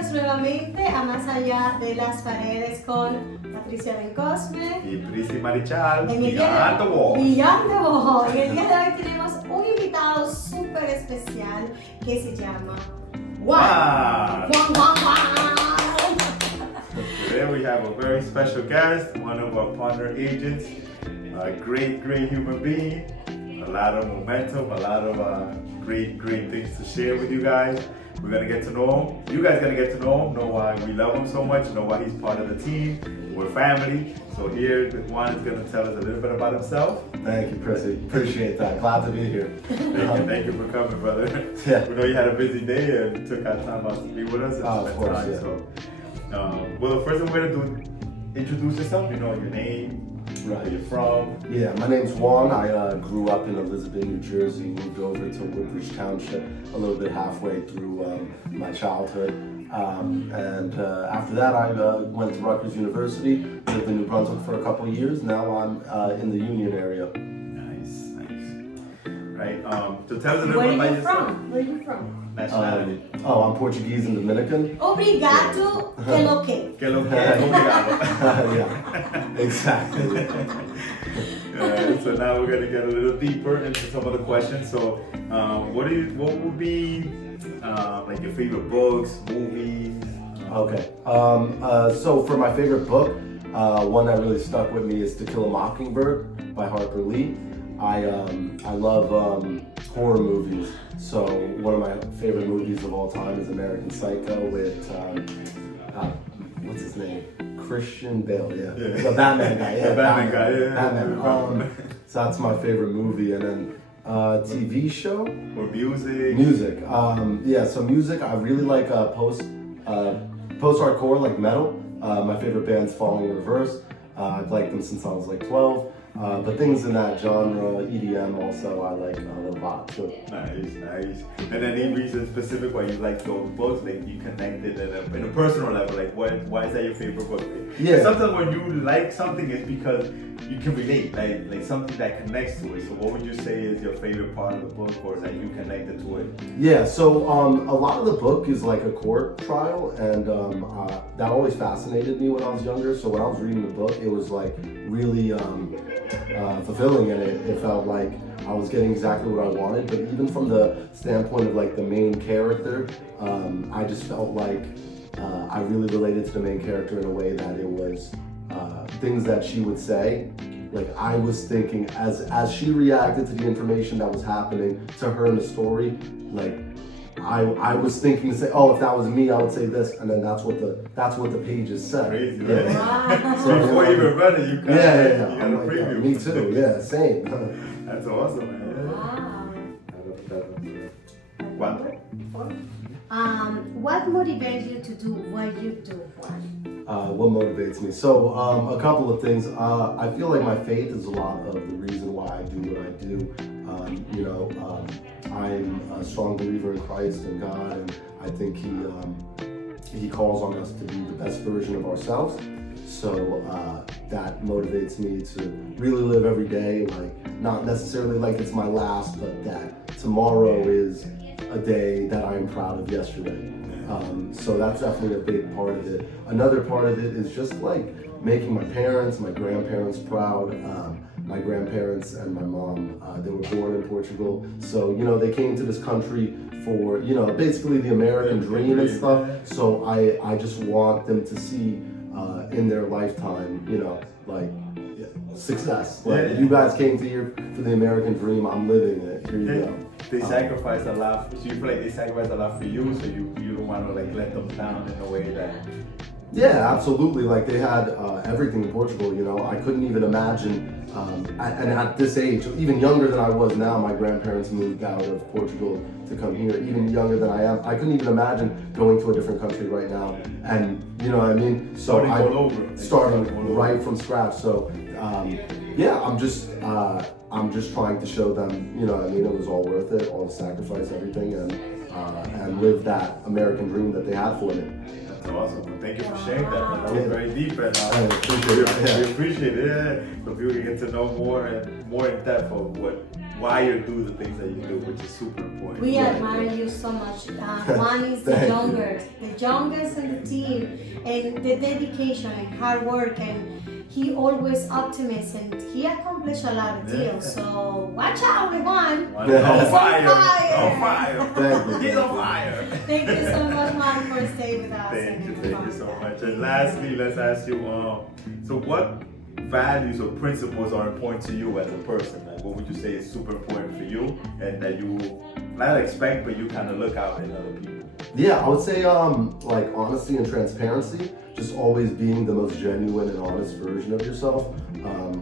bienvenidos nuevamente a Más Allá de las Paredes con Patricia del Cosme y Prisi Marichal. En el día de hoy tenemos un invitado súper especial que se llama Juan. Today we have a very special guest, one of our partner agents, a great human being, a lot of momentum, a lot of great things to share with you guys. We're gonna get to know him. You guys gonna get to know why we love him so much, know why he's part of the team. We're family. So here, Juan is gonna tell us a little bit about himself. Thank you, Prissy. Appreciate that. Glad to be here. Thank you for coming, brother. Yeah. We know you had a busy day and took our time out to be with us and of course, time. yeah. So, well, the first thing we're gonna do, introduce yourself. You know your name, where you're from. Yeah, my name's Juan. I grew up in Elizabeth, New Jersey. Moved over to Woodbridge Township a little bit halfway through my childhood. And after that, I went to Rutgers University, lived in New Brunswick for a couple of years. Now I'm in the Union area. Nice. Right. So tell us a little bit about yourself. Where are you from? Nationality. I'm Portuguese and Dominican. Obrigado, que lo que. Que lo que obrigado. Yeah, exactly. So now we're gonna get a little deeper into some of the questions. So, what would be like your favorite books, movies? Okay. So for my favorite book, one that really stuck with me is To Kill a Mockingbird by Harper Lee. I love horror movies. So one of my favorite movies of all time is American Psycho with what's his name? Christian Bale. Yeah. The Batman guy. Yeah. The Batman guy. Yeah. Batman. So that's my favorite movie, and then TV show or music. Music. So music. I really like post-hardcore, like metal. My favorite band's Falling in Reverse. I've liked them since I was like 12. But things in that genre, EDM also, I like a lot too. Nice. And then any reason specific why you like those books, like you connected in a personal level, like why is that your favorite book? Yeah. Sometimes when you like something, it's because you can relate, like something that connects to it. So what would you say is your favorite part of the book, or is that you connected to it? Yeah, so a lot of the book is like a court trial, and that always fascinated me when I was younger. So when I was reading the book, it was like really fulfilling, and it felt like I was getting exactly what I wanted. But even from the standpoint of like the main character, I just felt like I really related to the main character in a way that it was things that she would say. Like I was thinking as she reacted to the information that was happening to her in the story, like I was thinking to say, oh, if that was me, I would say this, and then that's what the pages said. Crazy, right? Yeah. So before you even read it, you kind of you got a preview. Me too. Yeah, same. That's awesome, man. Wow. What motivates you to do what you do, Juan? What motivates me? So a couple of things. I feel like my faith is a lot of the reason why I do what I do. I'm a strong believer in Christ and God, and I think He calls on us to be the best version of ourselves. So that motivates me to really live every day, like not necessarily like it's my last, but that tomorrow is a day that I am proud of yesterday. So that's definitely a big part of it. Another part of it is just like making my parents, my grandparents proud. My grandparents and my mom, they were born in Portugal. So, they came to this country for, basically the American dream and stuff. So I just want them to see in their lifetime, success. Like, you guys came to here for the American dream, I'm living it. Here you go. They sacrificed a lot. So you feel like they sacrificed a lot for you, so you don't want to like let them down in a way that. Yeah, absolutely. Like they had everything in Portugal. I couldn't even imagine. And at this age, even younger than I was now, my grandparents moved out of Portugal to come here. Even younger than I am, I couldn't even imagine going to a different country right now. And you know what I mean? So starting right from scratch. So I'm just trying to show them, you know what I mean, it was all worth it, all the sacrifice, everything, and live that American dream that they had for me. That's awesome. Well, thank you for sharing that. That was very deep, and I appreciate it. We appreciate it. So people can get to know more in depth of what why you do the things that you do, which is super important. We admire you so much. Juan is the youngest in the team, and the dedication and hard work, and he always optimistic, and he accomplished a lot of deals. So watch out with Juan. He's on fire. On fire. Thank you. He's on fire. Thank you so much, Juan, for staying with us. Thank you so much. And lastly, let's ask you, so what values or principles are important to you as a person? Like, what would you say is super important for you and that you not expect, but you kind of look out in other people? Yeah, I would say like honesty and transparency, just always being the most genuine and honest version of yourself.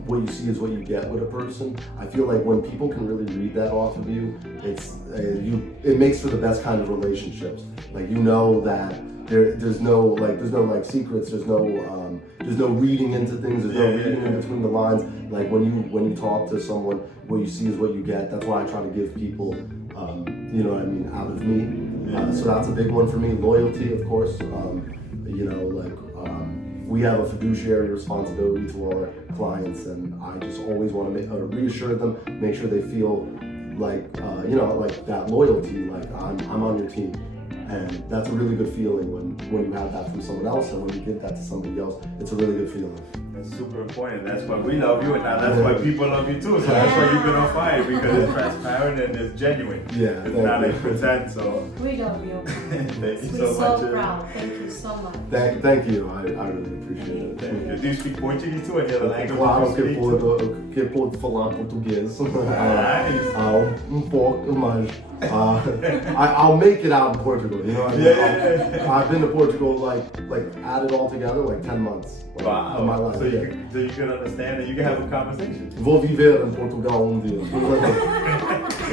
What you see is what you get with a person. I feel like when people can really read that off of you, it makes for the best kind of relationships. Like, you know that there's no secrets, there's no reading into things, there's no reading in between the lines. Like when you talk to someone, what you see is what you get. That's why I try to give people you know what I mean, out of me. So that's a big one for me. Loyalty, of course. We have a fiduciary responsibility to all our clients, and I just always want to reassure them, make sure they feel like like that loyalty, like I'm on your team. And that's a really good feeling when you have that from someone else, and when you give that to somebody else, it's a really good feeling. That's super important. That's why we love you, and now that's why people love you too. So that's why you've been on fire, because it's transparent and it's genuine. Yeah, it's not like pretend. So we love you. Thank you We're so much. so proud. Thank you so much. Thank you. I really appreciate it. Thank you. Do you speak Portuguese too? Any other language? Claro que puedo falar português. Pouco, mas I'll make it out in Portugal. You know what I mean? I've been to Portugal like added all together like 10 months. Wow. Of my life. So you can understand and you can have a conversation. Vou viver em Portugal dia.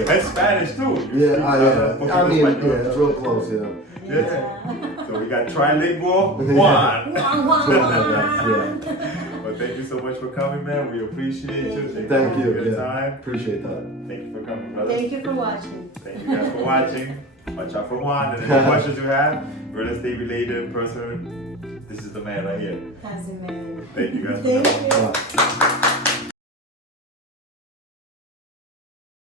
And Spanish too. I mean, it's real close, Yeah. So we got trilingual Juan. But thank you so much for coming, man. We appreciate you. Thank you. For your time. Appreciate that. Thank you for coming, brother. Thank you for watching. Thank you guys for watching. Watch out for Juan. And any questions you have, real estate related, person, this is the man right here. That's it, man. Thank you guys for coming. Thank you.